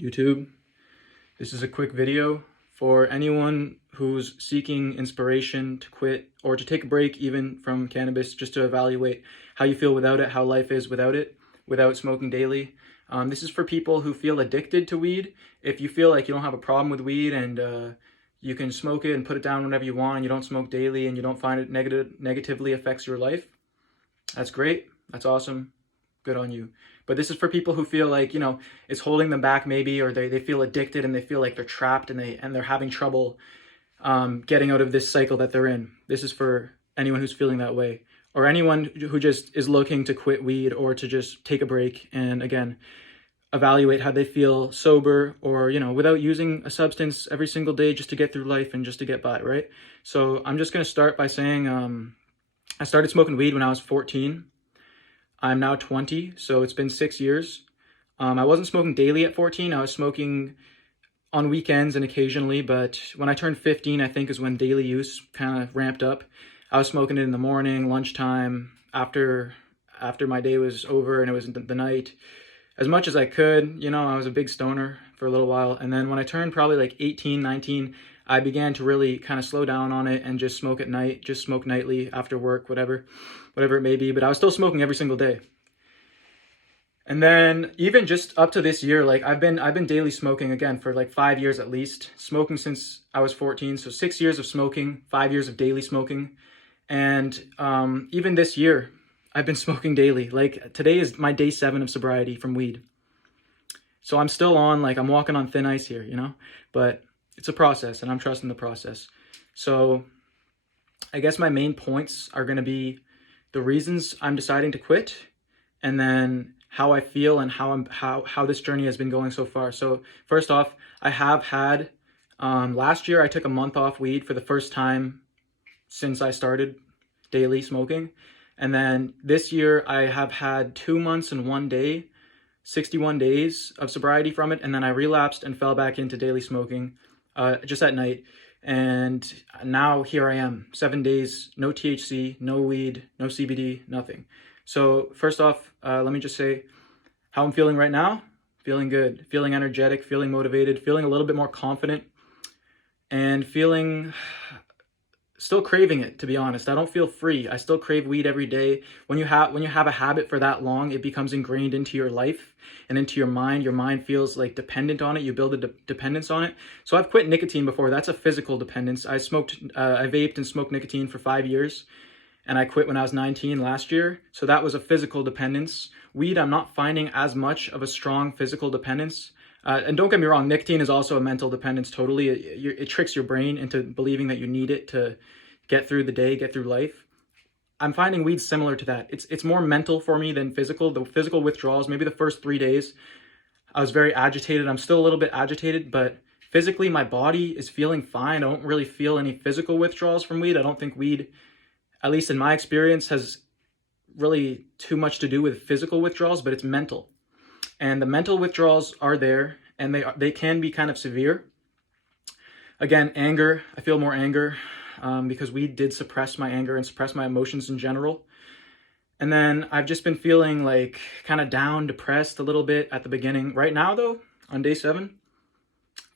YouTube. This is a quick video for anyone who's seeking inspiration to quit or to take a break even from cannabis, just to evaluate how you feel without it, how life is without it, without smoking daily. This is for people who feel addicted to weed. If you feel like you don't have a problem with weed and you can smoke it and put it down whenever you want and you don't smoke daily and you don't find it negatively affects your life, that's great. That's awesome. Good on you. But this is for people who feel like, it's holding them back maybe, or they feel addicted and they feel like they're trapped and they're having trouble getting out of this cycle that they're in. This is for anyone who's feeling that way, or anyone who just is looking to quit weed or to just take a break and, again, evaluate how they feel sober or, without using a substance every single day just to get through life and just to get by, right? So I'm just going to start by saying I started smoking weed when I was 14. I'm now 20, so it's been 6 years. I wasn't smoking daily at 14. I was smoking on weekends and occasionally, but when I turned 15, I think is when daily use kind of ramped up. I was smoking it in the morning, lunchtime, after my day was over and it was the night, as much as I could. I was a big stoner for a little while. And then when I turned probably like 18, 19, I began to really kind of slow down on it and just smoke at night, just smoke nightly after work, whatever it may be. But I was still smoking every single day. And then even just up to this year, like I've been daily smoking again for like 5 years at least, smoking since I was 14. So 6 years of smoking, 5 years of daily smoking. And even this year, I've been smoking daily. Like today is my day 7 of sobriety from weed. So I'm still on, like I'm walking on thin ice here, but it's a process and I'm trusting the process. So I guess my main points are going to be the reasons I'm deciding to quit, and then how I feel and how this journey has been going so far. So first off, I have had, last year I took a month off weed for the first time since I started daily smoking. And then this year I have had 2 months and 1 day, 61 days of sobriety from it. And then I relapsed and fell back into daily smoking just at night. And now here I am, 7 days, no THC, no weed, no CBD, nothing. So first off, let me just say how I'm feeling right now. Feeling good, feeling energetic, feeling motivated, feeling a little bit more confident, and feeling still craving it, to be honest. I don't feel free. I still crave weed every day. When you have a habit for that long, it becomes ingrained into your life and into your mind. Your mind feels like dependent on it. You build a dependence on it. So I've quit nicotine before. That's a physical dependence. I vaped and smoked nicotine for 5 years, and I quit when I was 19 last year. So that was a physical dependence. Weed, I'm not finding as much of a strong physical dependence. And don't get me wrong, nicotine is also a mental dependence totally. It tricks your brain into believing that you need it to get through the day, get through life. I'm finding weed similar to that. It's more mental for me than physical. The physical withdrawals, maybe the first 3 days, I was very agitated. I'm still a little bit agitated, but physically my body is feeling fine. I don't really feel any physical withdrawals from weed. I don't think weed, at least in my experience, has really too much to do with physical withdrawals, but it's mental. And the mental withdrawals are there, and they can be kind of severe. Again, anger, I feel more anger because weed did suppress my anger and suppress my emotions in general. And then I've just been feeling like kind of down, depressed a little bit at the beginning. Right now though, on day 7,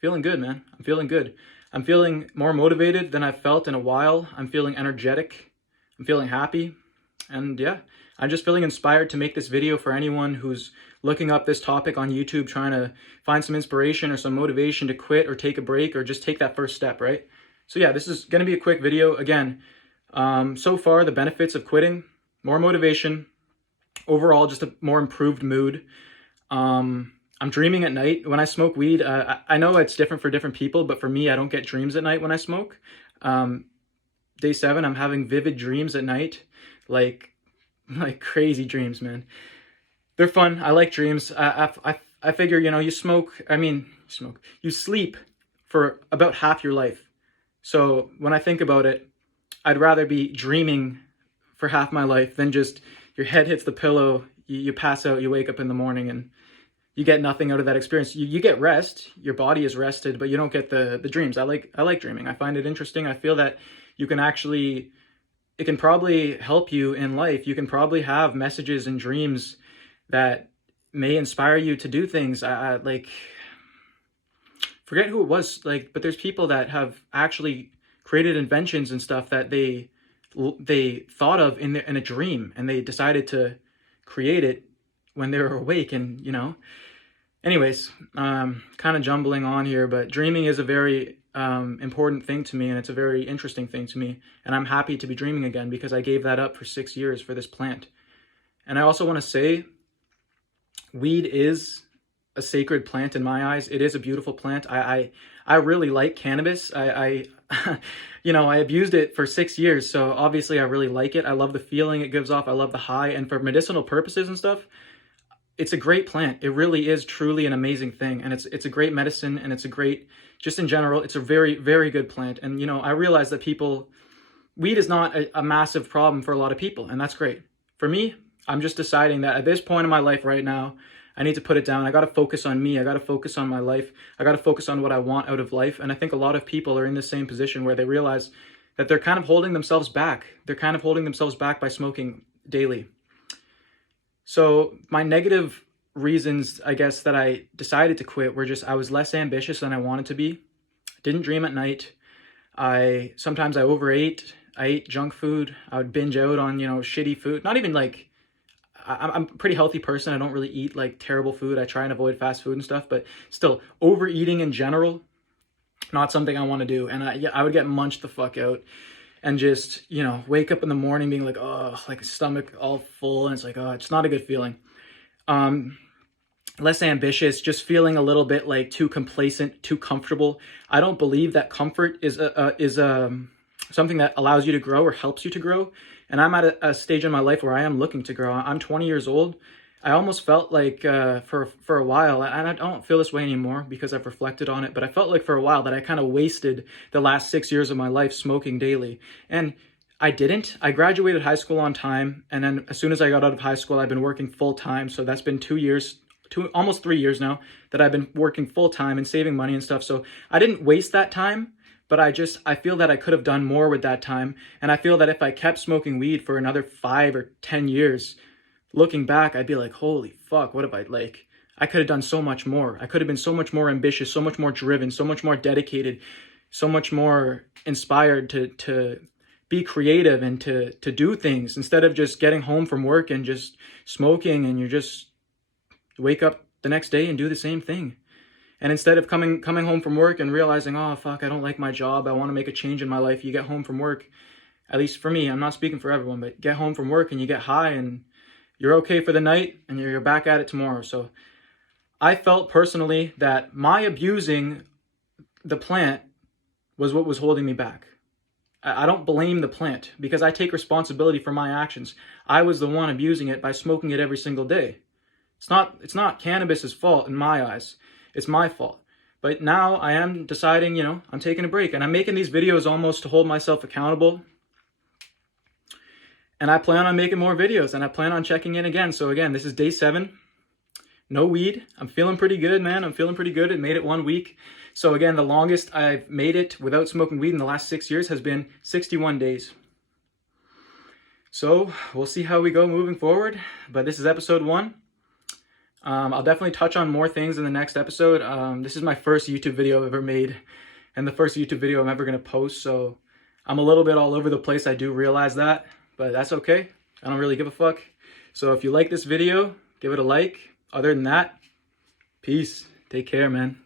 feeling good, man. I'm feeling good. I'm feeling more motivated than I've felt in a while. I'm feeling energetic. I'm feeling happy. And yeah, I'm just feeling inspired to make this video for anyone who's looking up this topic on YouTube, trying to find some inspiration or some motivation to quit or take a break or just take that first step, right? So yeah, this is going to be a quick video. Again, so far the benefits of quitting: more motivation, overall just a more improved mood. I'm dreaming at night when I smoke weed. I know it's different for different people, but for me, I don't get dreams at night when I smoke. Day 7, I'm having vivid dreams at night, like crazy dreams, man. They're fun. I like dreams. I figure, you sleep for about half your life. So when I think about it, I'd rather be dreaming for half my life than just your head hits the pillow, you pass out, you wake up in the morning, and you get nothing out of that experience. You get rest, your body is rested, but you don't get the dreams. I like dreaming. I find it interesting. I feel that you can actually, it can probably help you in life. You can probably have messages and dreams that may inspire you to do things. forget who it was, like, but there's people that have actually created inventions and stuff that they thought of in a dream, and they decided to create it when they were awake. And anyways, kind of jumbling on here, but dreaming is a very important thing to me, and it's a very interesting thing to me, and I'm happy to be dreaming again because I gave that up for 6 years for this plant. And I also want to say, weed is a sacred plant in my eyes. It is a beautiful plant. I really like cannabis. I I abused it for 6 years, so obviously I really like it. I love the feeling it gives off. I love the high, and for medicinal purposes and stuff, it's a great plant. It really is truly an amazing thing, and it's a great medicine, and it's a great, just in general, it's a very, very good plant. And I realize that weed is not a massive problem for a lot of people, and that's great. For me, I'm just deciding that at this point in my life right now, I need to put it down. I got to focus on me. I got to focus on my life. I got to focus on what I want out of life. And I think a lot of people are in the same position where they realize that they're kind of holding themselves back. They're kind of holding themselves back by smoking daily. So my negative reasons, I guess, that I decided to quit were just I was less ambitious than I wanted to be. Didn't dream at night. Sometimes I overate. I ate junk food. I would binge out on, shitty food. Not even like, I'm a pretty healthy person. I don't really eat like terrible food. I try and avoid fast food and stuff, but still, overeating in general, not something I want to do. And I would get munched the fuck out and just, wake up in the morning being like, oh, like stomach all full. And it's like, oh, it's not a good feeling. Less ambitious, just feeling a little bit like too complacent, too comfortable. I don't believe that comfort is something that allows you to grow or helps you to grow. And I'm at a stage in my life where I am looking to grow. I'm 20 years old. I almost felt like for a while, and I don't feel this way anymore because I've reflected on it, but I felt like for a while that I kind of wasted the last 6 years of my life smoking daily. And I didn't. I graduated high school on time, and then as soon as I got out of high school, I've been working full time. So that's been 2 years, almost 3 years now that I've been working full time and saving money and stuff. So I didn't waste that time. But I feel that I could have done more with that time. And I feel that if I kept smoking weed for another 5 or 10 years, looking back, I'd be like, holy fuck, what have I could have done so much more. I could have been so much more ambitious, so much more driven, so much more dedicated, so much more inspired to be creative and to do things instead of just getting home from work and just smoking, and you just wake up the next day and do the same thing. And instead of coming home from work and realizing, oh, fuck, I don't like my job, I want to make a change in my life, you get home from work, at least for me, I'm not speaking for everyone, but get home from work and you get high and you're okay for the night and you're back at it tomorrow. So I felt personally that my abusing the plant was what was holding me back. I don't blame the plant because I take responsibility for my actions. I was the one abusing it by smoking it every single day. It's not cannabis's fault in my eyes. It's my fault. But now I am deciding, I'm taking a break. And I'm making these videos almost to hold myself accountable. And I plan on making more videos. And I plan on checking in again. So again, this is day 7. No weed. I'm feeling pretty good, man. I'm feeling pretty good. It made it 1 week. So again, the longest I've made it without smoking weed in the last 6 years has been 61 days. So we'll see how we go moving forward. But this is episode 1. I'll definitely touch on more things in the next episode. This is my first YouTube video I've ever made and the first YouTube video I'm ever going to post. So I'm a little bit all over the place. I do realize that, but that's okay. I don't really give a fuck. So if you like this video, give it a like. Other than that, peace. Take care, man.